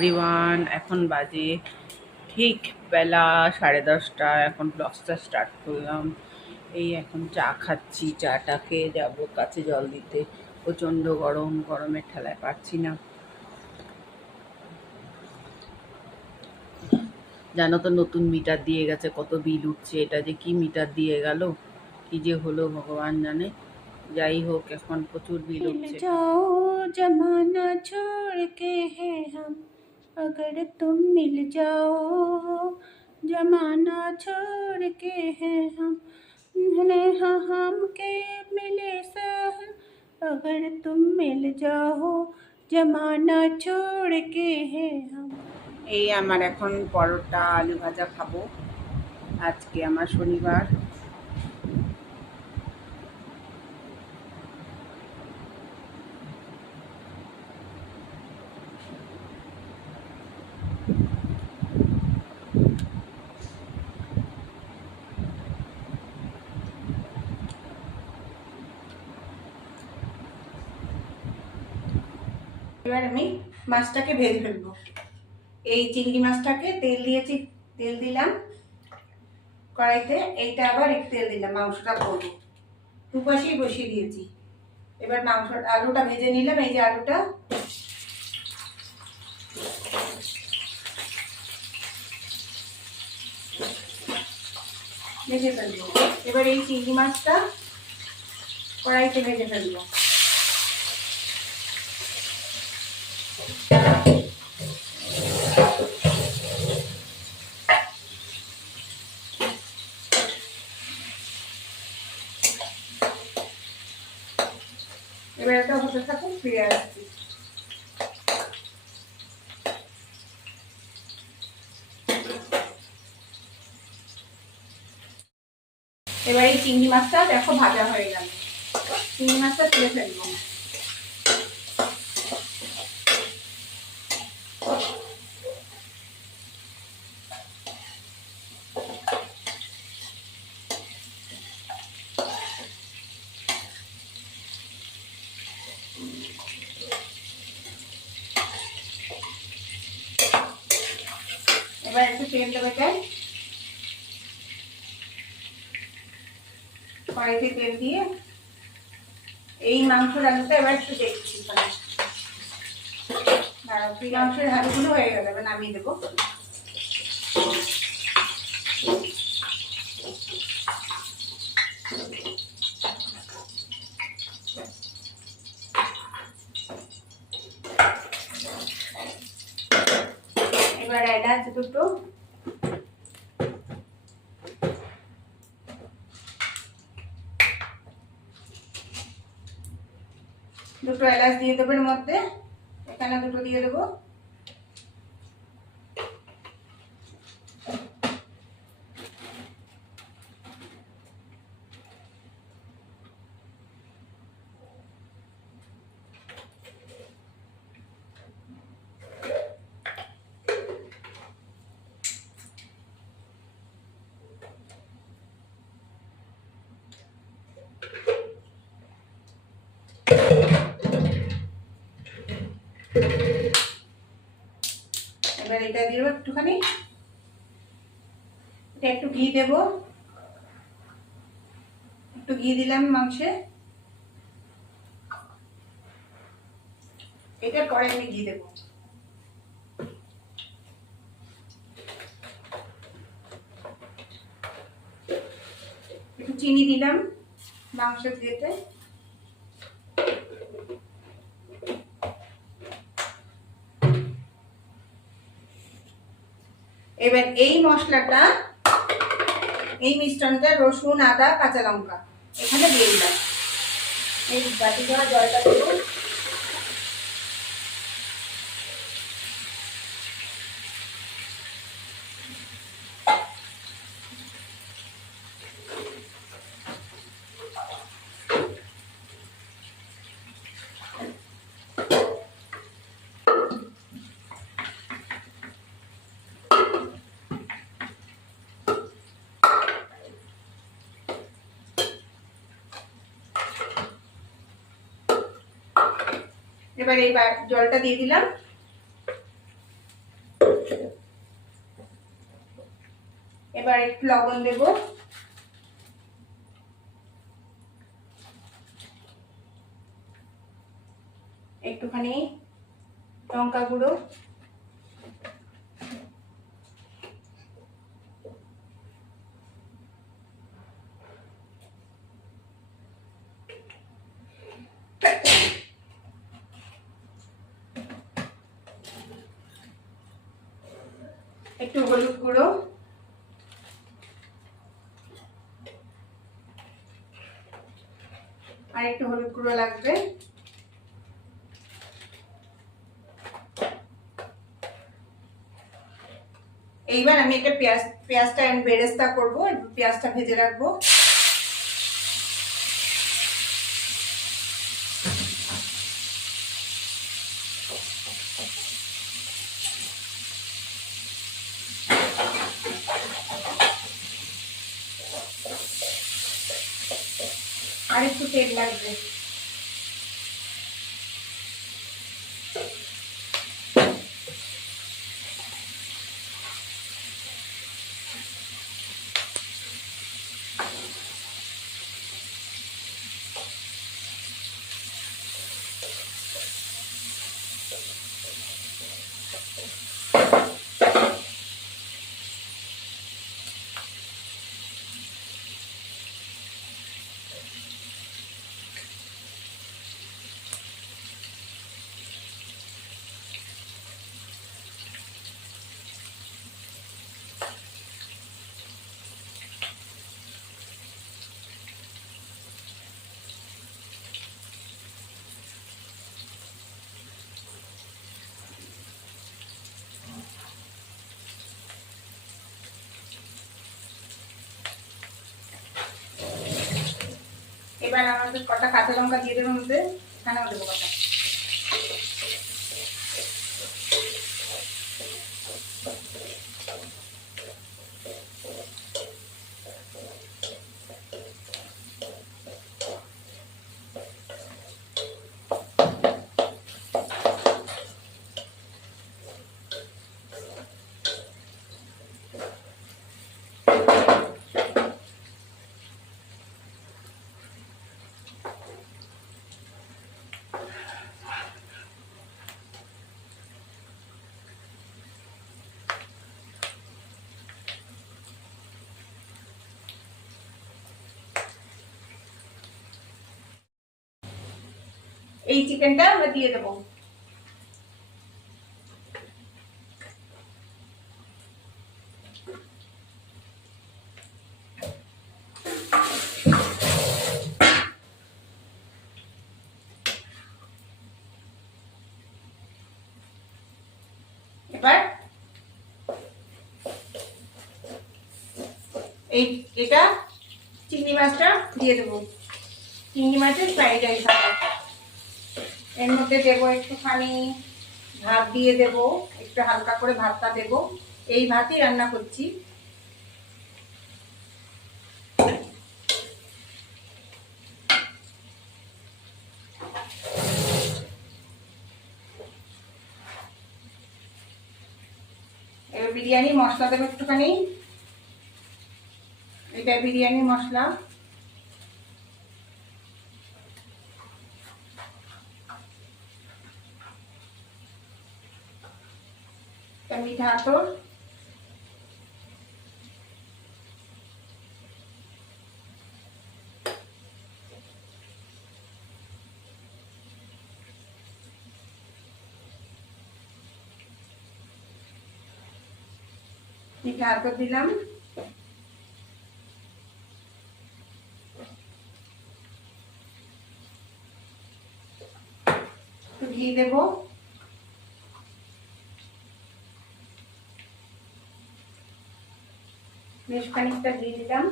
Everyone এখন বাজে ঠিক বেলা সাড়ে দশটা এখন ব্লগসটা স্টার্ট করলাম। এই এখন চা খাচ্ছি চাটাকে যাব কাছে জল দিতে। প্রচণ্ড গরম গরমের ঠেলায় পারছি না। জানো তো নতুন মিটার দিয়ে গেছে কত বিল উঠছে এটা যে কি মিটার দিয়ে গেল কি যে হলো ভগবান জানে। যাই হোক এখন প্রচুর বিল উঠছে। জমানা ছোড় কে হ্যাঁ अगर तुम मिल जाओ जमाना छोड़ के है हम ने हम के मिले सह अगर तुम मिल जाओ जमाना छोड़ के है हम এই আমার এখন পরোটা আলু ভাজা খাবো আজকে আমার শনিবার এবার আমি মাছটাকে ভেজে ফেলব। এই চিংড়ি মাছটাকে তেল দিয়েছি, তেল দিলাম। কড়াইতে এইটা আবার একটু তেল দিলাম, মাংসটা করব। দুপাশেই বসিয়ে দিয়েছি। এবার মাংস, আলুটা ভেজে নিলাম, এই যে আলুটা। ভেজে ফেলব। এবার এই চিংড়ি মাছটা কড়াইতে ভেজে ফেলব। এবার এই চিংড়ি মাছটা দেখো ভাজা হয়ে গেল। চিংড়ি মাছটা তুলে ফেলব এবার একটু তেল দেবে চাই কড়াইতে তেল দিয়ে এই মাংসের আলুটা এবার একটু দেখছি। দাঁড়াও, এই মাংসের আলুগুলো হয়ে গেল, এবার নামিয়ে দেবো এবার এলাচ দুটো দুটো এলাচ দিয়ে দেবেন মধ্যে। এখানে দুটো দিয়ে দেবো। এবার এটা দিয়ে একটুখানি। এটা একটু ঘি দেবো। একটু ঘি দিলাম মাংসে। এটা পরে আমি ঘি দেবো। একটু চিনি দিলাম মাংসের দিয়েতে। এবার এই মশলাটা, এই মিশ্রণটা রসুন, আদা, কাঁচা লঙ্কা এখানে দিয়ে দিলাম। এই বাটি ধরা জলটা দেবো। এবার এই জলটা দিয়ে দিলাম। এবার একটু লবণ দেবো একটুখানি লঙ্কা গুঁড়ো একটু হলুদ গুঁড়ো। আর একটু হলুদ গুঁড়ো লাগবে। এইবার আমি একটা পেঁয়াজ, পেঁয়াজটা বেরেস্তা করব পেঁয়াজটা ভেজে রাখব আর একটু তেল লাগবে এবার আমাদের কটা কাঁচা লঙ্কা দিয়ে দেবো মধ্যে এখানেও দেবো কটা। এই চিকেনটা আমরা দিয়ে দেবো। এবার এই এটা চিংড়ি মাছটা দিয়ে দেবো। চিংড়ি মাছের ফ্রাইড রাইস হবে। এর মধ্যে দেবো একটুখানি ভাত দিয়ে দেব, একটু হালকা করে ভাতটা দেব। এই ভাতই রান্না করছি। এবার বিরিয়ানি মশলা দেবো একটুখানি। এটা বিরিয়ানি মশলা। মিঠা আতর মিঠা আতর দিলাম। ঘি দেবো। বেশ খানিকটা দিয়ে দিলাম।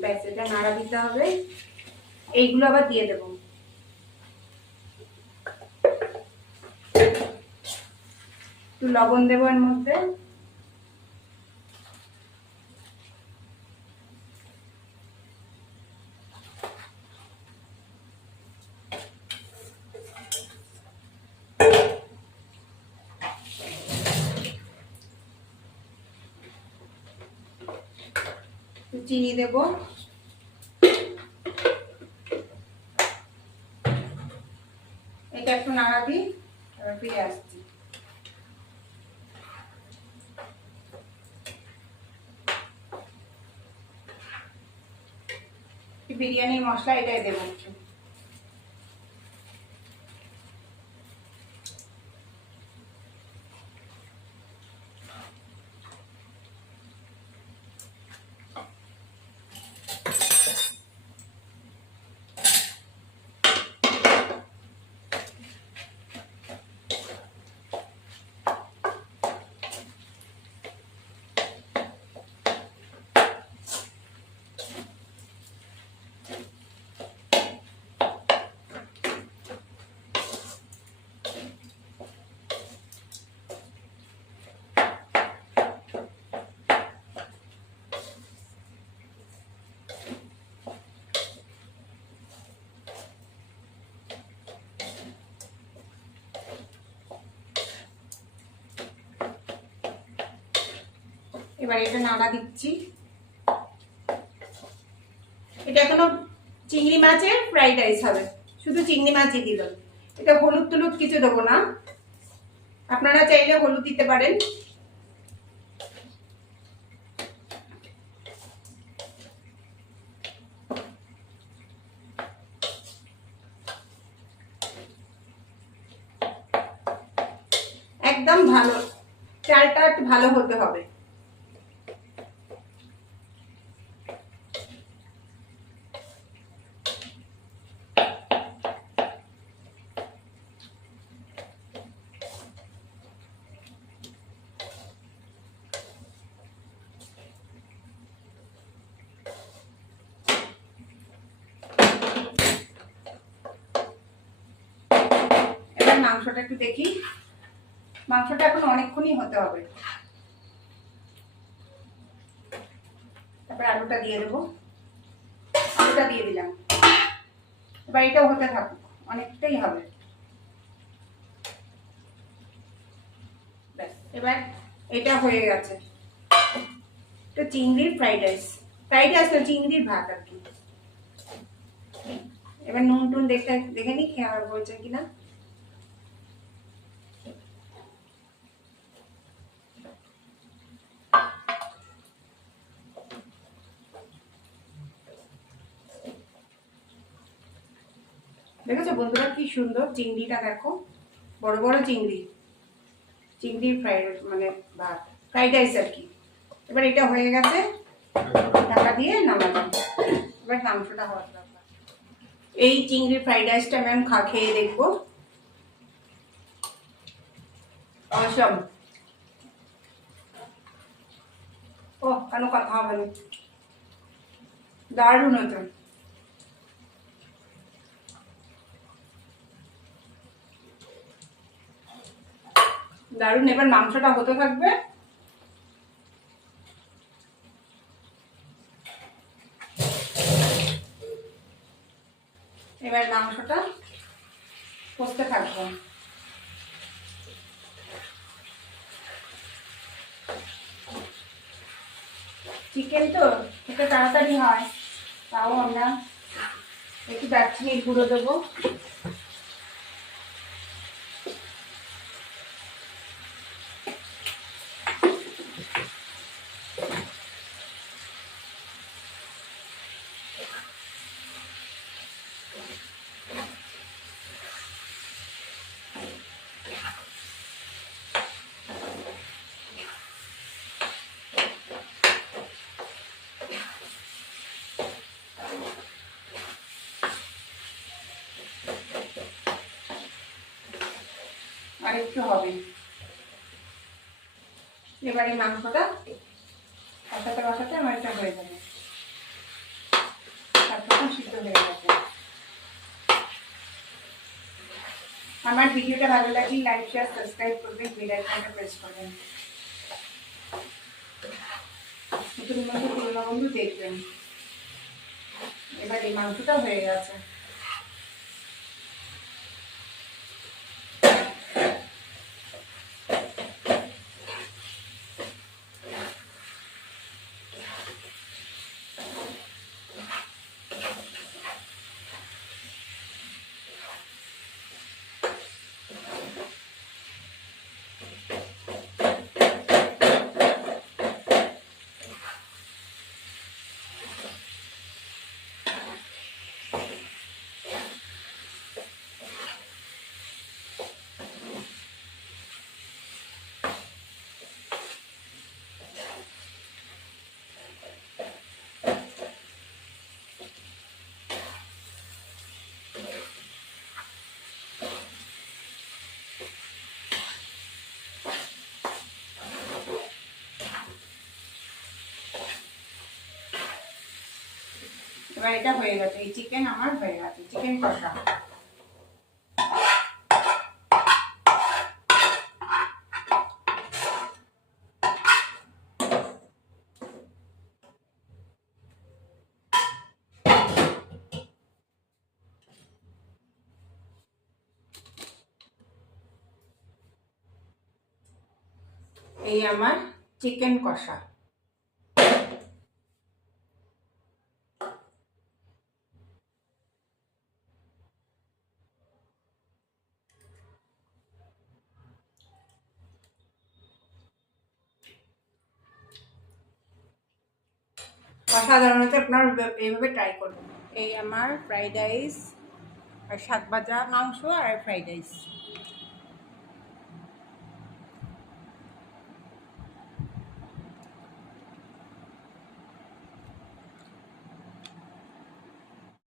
ব্যাস, এটা নাড়া দিতে হবে। এইগুলো আবার দিয়ে দেব। একটু লবণ দেবো এর মধ্যে। চিনি দেব। এটা একটু নাড়াবি এবার ফিরে আসছি। বিরিয়ানির মশলা এটাই দেবো। এবার এটা নাড়া দিচ্ছি। এটা এখনও চিংড়ি মাছের ফ্রাইড রাইস হবে। শুধু চিংড়ি মাছই দিল। এটা হলুদ টলুদ কিছু দেবো না। আপনারা চাইলে হলুদ দিতে পারেন। একদম ভালো চালটা ভালো হতে হবে এবার মাংসটা একটু দেখি। মাংসটা এখন অনেকক্ষণই হতে হবে। তারপর আলুটা দিয়ে দেবো। আলুটা দিয়ে দিলাম। এবার এটাও হতে থাকুক, অনেকটাই হবে। এবার এটা হয়ে গেছে। তো চিংড়ির ফ্রাইড রাইস। ফ্রাইড রাইস না, চিংড়ির ভাত আর কি। এবার নুন টুন দেখে দেখে নি খেয়ে বলছে কিনা দেখেছ বন্ধুরা, কি সুন্দর চিংড়িটা দেখো। বড় বড় চিংড়ি। চিংড়ি ফ্রাইড মানে ভাত। ফ্রাইড রাইস আর কি। এবার এটা হয়ে গেছে ঢাকা দিয়ে নামালাম এবার মাংসটা হওয়ার দরকার এই চিংড়ি ফ্রাইড রাইসটা ম্যাম খা, খেয়ে দেখব। অসম। ও কেন কথা না। দারুণ হতো দারুণ, এবার মাংসটা হতে থাকবে। এবার মাংসটা কষতে থাকব। চিকেন তো এটা তাড়াতাড়ি হয়, তাও আমরা একটু দারচিনির গুঁড়ো দেবো। আর একটু হবে। এবারে মাংসটা কষাতে কষাতে আমার এটা হয়ে যাবে। তারপর সিদ্ধ হয়ে যাবে আমার ভিডিওটা ভালো লাগলে লাইক শেয়ার সাবস্ক্রাইব করবেন বেল আইকনটা প্রেস করবেন। নতুন নতুন পুরোনো বন্ধু দেখবেন। এবার এই মাংসটা হয়ে গেছে। এবার এটা হয়ে গেছে, এই চিকেন আমার হয়ে গেছে চিকেন কষা। এই আমার চিকেন কষা। অসাধারণত আপনার এইভাবে ট্রাই করবেন এই আমার ফ্রাইড রাইস আর শাক ভাজা মাংস আর ফ্রাইড রাইস